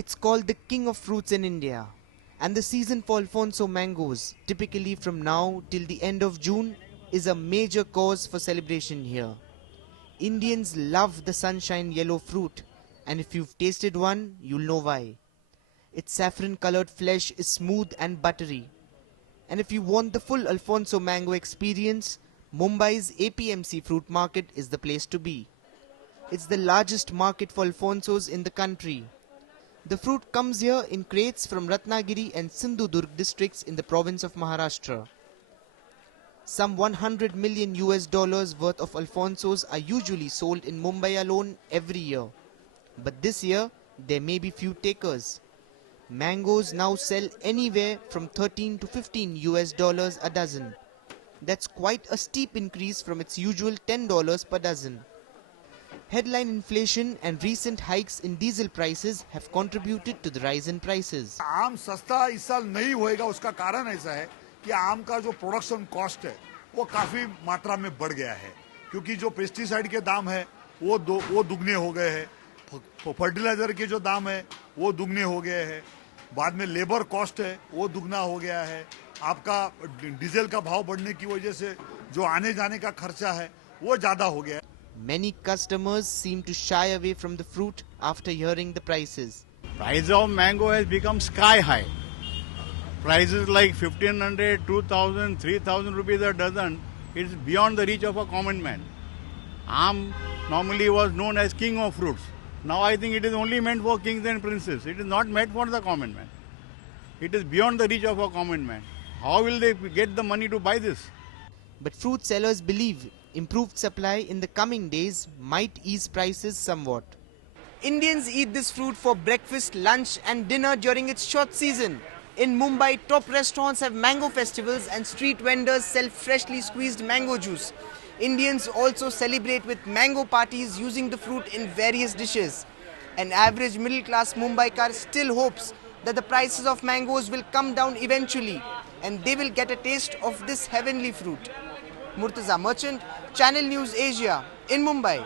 It's called the king of fruits in India, and the season for Alfonso mangoes, typically from now till the end of June, is a major cause for celebration here. Indians love the sunshine yellow fruit, and if you've tasted one, you'll know why. Its saffron colored flesh is smooth and buttery. And if you want the full Alfonso mango experience, Mumbai's APMC fruit market is the place to be. It's the largest market for Alfonsos in the country. The fruit comes here in crates from Ratnagiri and Sindhudurg districts in the province of Maharashtra. Some 100 million US dollars worth of Alfonsos are usually sold in Mumbai alone every year. But this year, there may be few takers. Mangoes now sell anywhere from 13 to 15 US dollars a dozen. That's quite a steep increase from its usual $10 per dozen. Headline inflation and recent hikes in diesel prices have contributed to the rise in prices. आम सस्ता इस साल नहीं होएगा, उसका कारण ऐसा है कि आम का जो प्रोडक्शन कॉस्ट है वो काफी मात्रा में बढ़ गया है, क्योंकि जो पेस्टिसाइड के दाम है वो दुगने हो गए हैं, फर्टिलाइजर के जो दाम है वो दुगने हो गए हैं, बाद में लेबर कॉस्ट है वो दुगना हो गया है, आपका डीजल का भाव बढ़ने की वजह से जो आने जाने का खर्चा है वो ज्यादा हो गया है. Many customers seem to shy away from the fruit after hearing the prices. Price of mango has become sky high. Prices like 1500, 2000, 3000 rupees a dozen. It's beyond the reach of a common man. Aam normally was known as king of fruits. Now I think it is only meant for kings and princes. It is not meant for the common man. It is beyond the reach of a common man. How will they get the money to buy this? But fruit sellers believe improved supply in the coming days might ease prices somewhat. Indians eat this fruit for breakfast, lunch and dinner during its short season. In Mumbai, top restaurants have mango festivals and street vendors sell freshly squeezed mango juice. Indians also celebrate with mango parties using the fruit in various dishes. An average middle-class Mumbaikar still hopes that the prices of mangoes will come down eventually and they will get a taste of this heavenly fruit. Murtaza Merchant, Channel News Asia in Mumbai.